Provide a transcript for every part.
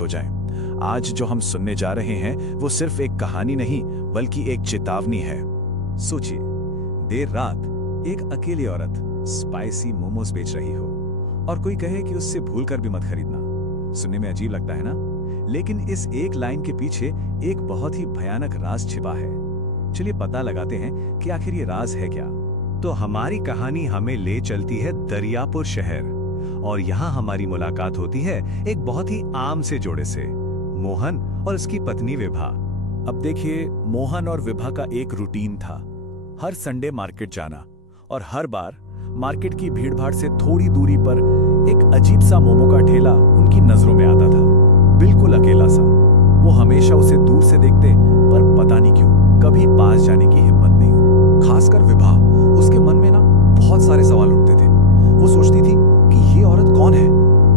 हो जाएं। आज जो हम सुनने जा रहे हैं वो सिर्फ एक कहानी नहीं बल्कि एक चेतावनी है। सोचिए, देर रात एक अकेली औरत स्पाइसी मोमोज बेच रही हो और कोई कहे कि उससे भूलकर भी मत खरीदना। सुनने में अजीब लगता है ना? लेकिन इस एक लाइन के पीछे एक बहुत ही भयानक राज छिपा है। चलिए पता लगाते हैं कि आखिर ये राज है क्या। तो हमारी कहानी हमें ले चलती है दरियापुर शहर और यहाँ हमारी मुलाकात होती है एक बहुत ही आम से जोड़े से, मोहन और उसकी पत्नी विभा। अब देखिए, मोहन और विभा का एक रूटीन था, हर संडे मार्केट जाना, और हर बार मार्केट की भीड़भाड़ से थोड़ी दूरी पर एक अजीब सा मोमो का ठेला उनकी नजरों में आता था, बिल्कुल अकेला सा। वो हमेशा उसे दूर से देखते, पर पता नहीं क्यों कभी पास जाने की हिम्मत नहीं हुई। खासकर विभा, उसके मन में ना बहुत सारे सवाल उठते थे। वो सोचती थी कि ये औरत कौन है,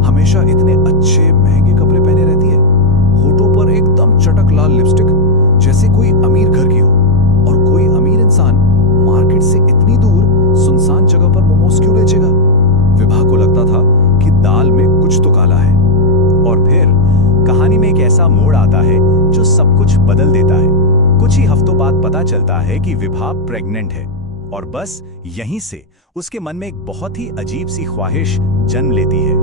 हमेशा इतने अच्छे महंगे कपड़े पहने रहती है, होठों पर एकदम चटक लाल लिपस्टिक, जैसे कोई अमीर घर की हो, और कोई अमीर इंसान मार्केट से इतनी दूर सुनसान जगह पर मोमोज क्यों बेचेगा। विभा को लगता था कि दाल में कुछ तो काला है। और फिर कहानी में एक ऐसा मोड़ आता है जो सब कुछ बदल देता है। कुछ ही हफ्तों बाद पता चलता है कि विभा प्रेग्नेंट है, और बस यहीं से उसके मन में एक बहुत ही अजीब सी ख्वाहिश जन्म लेती है।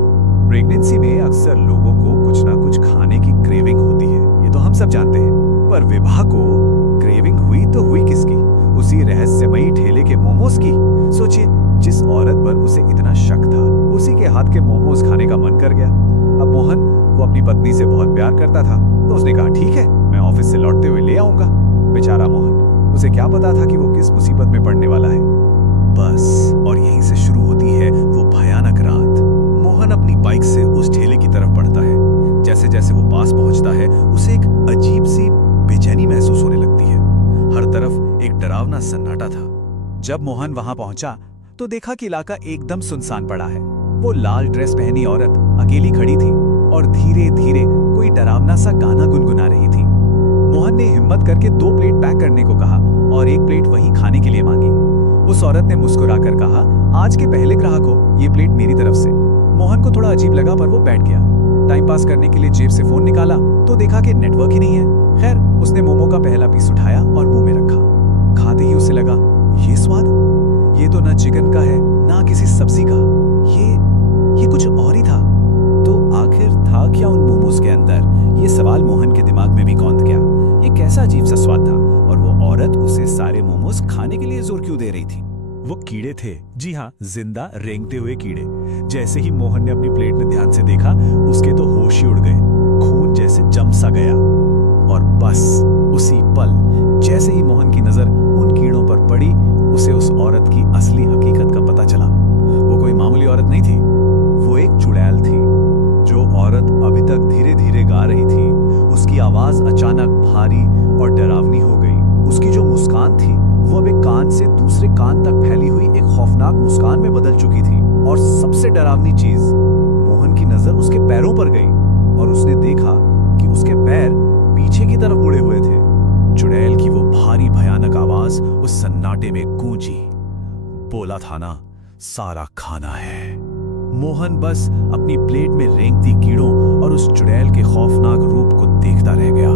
प्रेगनेंसी में अक्सर लोगों को कुछ ना कुछ खाने की क्रेविंग होती है, ये तो हम सब जानते हैं। पर विभा को क्रेविंग हुई तो हुई किसकी? उसी रहस्यमयी ठेले के मोमोज की। सोचिए, जिस औरत पर उसे इतना शक था, उसी के हाथ के मोमोज खाने का मन कर गया। अब मोहन, वो अपनी पत्नी से बहुत प्यार करता था, तो उसने कहा ठीक है, मैं ऑफिस से लौटते हुए ले आऊंगा। बेचारा मोहन, उसे क्या पता था कि वो किस मुसीबत में पड़ने वाला है। बस, और यहीं से शुरू होती है वो भयानक रात। मोहन अपनी बाइक से उस ठेले की तरफ बढ़ता है। जैसे जैसे वो पास पहुंचता है, उसे एक अजीब सी बेचैनी महसूस होने लगती है। हर तरफ एक डरावना सन्नाटा था। जब मोहन वहां पहुंचा तो देखा कि इलाका एकदम सुनसान पड़ा है। वो लाल ड्रेस पहनी औरत अकेली खड़ी थी और धीरे धीरे कोई डरावना सा गाना गुनगुना रही थी। मोहन ने हिम्मत करके 2 प्लेट पैक करने को कहा और 1 प्लेट वहीं खाने के लिए मांगी। उस औरत ने मुस्कुराकर कहा, आज के पहले ग्राहक हो, ये प्लेट मेरी तरफ से। मोहन को थोड़ा अजीब लगा, पर वो बैठ गया। टाइम पास करने के लिए जेब से फोन निकाला तो देखा कि नेटवर्क ही नहीं है। खैर, उसने मोमो का पहला पीस उठाया और मुंह में रखा। खाते ही उसे लगा, ये स्वाद, ये तो ना चिकन का है ना किसी सब्जी का, ये कुछ और ही था। तो आखिर था क्या उन मोमोज के अंदर? ये सवाल मोहन के दिमाग में भी कौंध गया। ये कैसा अजीब सा स्वाद था, और वो औरत उसे सारे मोमोज खाने के लिए जोर क्यों दे रही थी? वो कीड़े थे, जी हाँ, जिंदा रेंगते हुए कीड़े। जैसे ही मोहन ने अपनी प्लेट में ध्यान से देखा, उसके तो होश ही उड़ गए, खून जैसे जम सा गया। और बस उसी पल, जैसे ही मोहन की नजर उन कीड़ों पर पड़ी, उसे उस औरत की असली हकीकत का पता चला। वो कोई मामूली औरत नहीं थी, वो एक चुड़ैल थी। जो औरत अभी तक धीरे धीरे गा रही थी, उसकी आवाज अचानक भारी और डरावनी हो गई। उसकी जो मुस्कान थी, वो अब एक कान से दूसरे कान तक फैली हुई एक खौफनाक मुस्कान में बदल चुकी थी। और सबसे डरावनी चीज, मोहन की नजर उसके पैरों पर गई और उसने देखा कि उसके पैर पीछे की तरफ मुड़े हुए थे। चुड़ैल की वो भारी भयानक आवाज उस सन्नाटे में गूंजी। बोला था ना, सारा खाना है। मोहन बस अपनी प्लेट में रेंगती कीड़ों और उस चुड़ैल के खौफनाक रूप को देखता रह गया।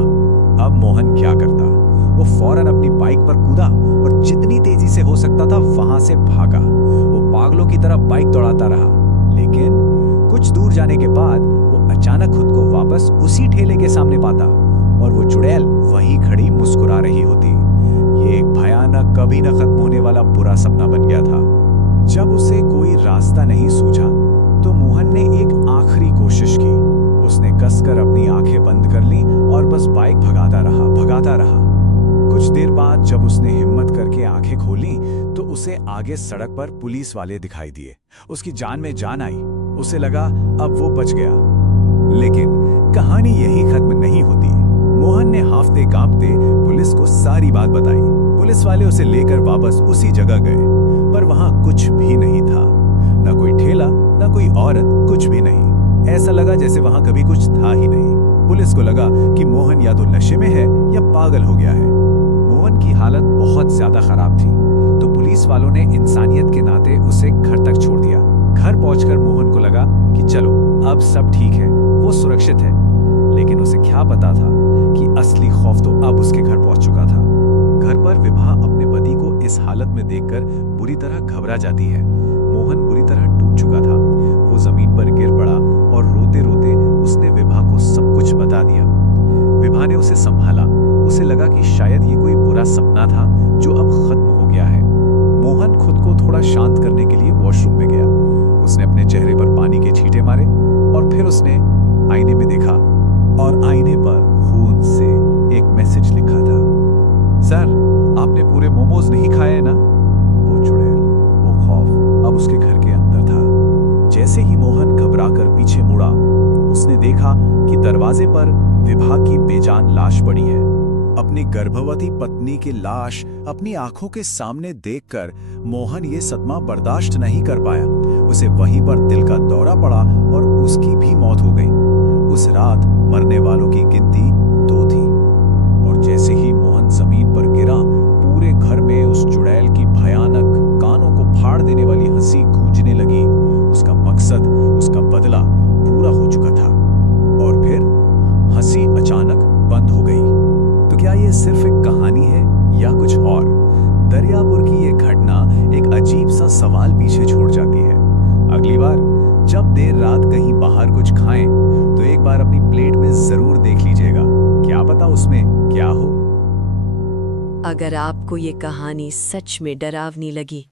अब मोहन क्या करता? वो फौरन अपनी बाइक पर कूदा और जितनी तेजी से हो सकता था वहां से भागा। वो पागलों की तरह बाइक दौड़ाता रहा, लेकिन कुछ दूर जाने के बाद वो अचानक खुद को वापस उसी ठेले के सामने पाता और वो चुड़ैल वहीं खड़ी मुस्कुरा रही होती। ये एक भयानक, कभी न खत्म होने वाला बुरा सपना बन गया था। जब उसे कोई रास्ता नहीं सूझा तो मोहन ने एक आखिरी कोशिश की। उसने कसकर अपनी आंखें बंद कर ली और बस बाइक भगाता रहा। कुछ देर बाद जब उसने हिम्मत करके आंखें खोली तो उसे आगे सड़क पर पुलिस वाले दिखाई दिए। उसकी जान में जान आई। उसे लगा अब वो बच गया। लेकिन कहानी यहीं खत्म नहीं होती। मोहन ने हांफते कांपते पुलिस को सारी बात बताई। पुलिस वाले उसे लेकर वापस उसी जगह गए, पर वहां कुछ भी नहीं था। न कोई ठेला, न कोई औरत, कुछ भी नहीं। ऐसा लगा जैसे वहां कभी कुछ था ही नहीं। पुलिस को लगा कि मोहन या तो नशे में है या पागल हो गया है। मोहन की हालत बहुत ज्यादा खराब थी, तो पुलिस वालों ने इंसानियत के नाते उसे घर तक छोड़ दिया। घर पहुंचकर मोहन को लगा कि चलो अब सब ठीक है, वो सुरक्षित है। लेकिन उसे क्या पता था कि असली खौफ तो अब उसके घर पहुंच चुका था। घर पर विभा अपने पति को इस हालत में देखकर बुरी तरह घबरा जाती है। मोहन बुरी तरह टूट चुका था। वो जमीन पर गिर पड़ा और रोते रोते उसने विभा को सब कुछ बता दिया। विभा ने उसे संभाला। उसे लगा कि शायद ये कोई बुरा सपना था जो अब खत्म हो गया है। मोहन खुद को थोड़ा शांत करने के लिए वॉशरूम में गया। उसने अपने चेहरे पर पानी के छींटे मारे और फिर उसने आईने में देखा और आईने पर खून से एक मैसेज लिखा था। सर, आपने पूरे मोमोज नहीं खाए ना? वो चुड़ैल, वो खौफ अब उसके घर के अंदर था। जैसे ही मोहन घबराकर पीछे मुड़ा, उसने देखा कि दरवाजे पर विभा की बेजान लाश पड़ी है। अपनी गर्भवती पत्नी की लाश अपनी आंखों के सामने देखकर मोहन ये सदमा बर्दाश्त नहीं कर पाया। उसे वहीं पर दिल का दौरा पड़ा और उसकी भी मौत हो गई। उस रात मरने वालों की गिनती 2 थी। और जैसे ही मोहन जमीन पर गिरा, पूरे घर में उस चुड़ैल की भयानक, कानों को फाड़ देने वाली हंसी गूंजने लगी। उसका मकसद, उसका बदला पूरा हो चुका था। और फिर हंसी अचानक बंद हो गई। तो क्या ये सिर्फ एक कहानी है या कुछ और? दरियापुर की ये घटना एक अजीब सा सवाल पीछे छोड़ जाती है। अगली बार जब देर रात कहीं बाहर कुछ खाएं, तो एक बार अपनी प्लेट में जरूर देख लीजिएगा, क्या पता उसमें क्या हो। अगर आपको ये कहानी सच में डरावनी लगी